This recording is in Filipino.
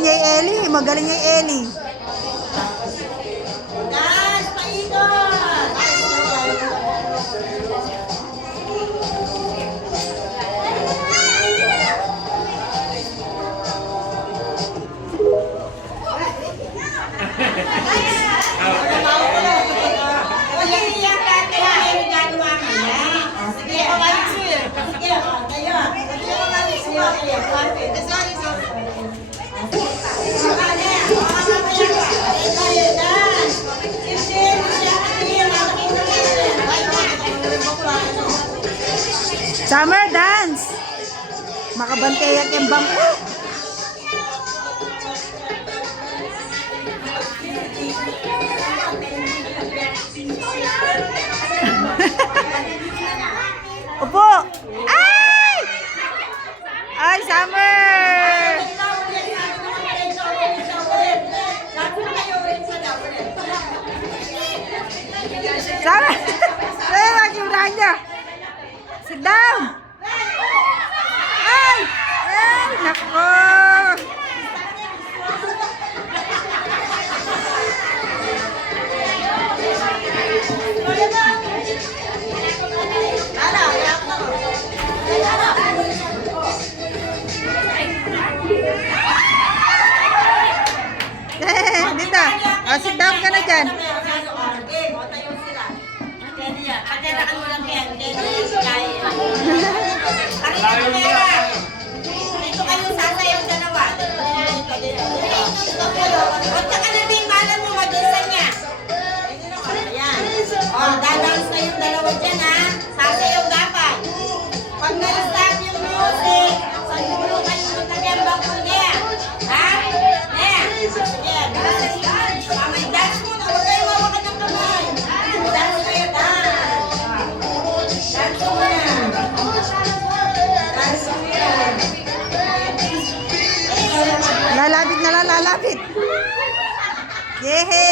Magaling niya yung Eli. Magaling niya yung Eli. Dance, paikot! Summer dance. Makabantayan yung bangko. Upo. Ay! Ay, Summer! Summer! Ay, mag-iurahan niya. Sit down! Ay! Ay! Nako! Dito. Oh, sit down ka na dyan. Dito kayo sasayaw dalawa. Huwag ka kanabing malam mo, mag-isa niya. Ayan. O, dadance na yung dalawa dyan, ha? Sasayaw dapat. Pag na-stop yung music, sagulo kayo ng tagyambang ko niya. Ha? Niya. Sige, dance. Mamay dance mo na. Huwag kayo mawakan ng kamay. Dance kayo, dance. Dance mo na. Dance mo yan. Lalapit na lang, lalapit. Yehey!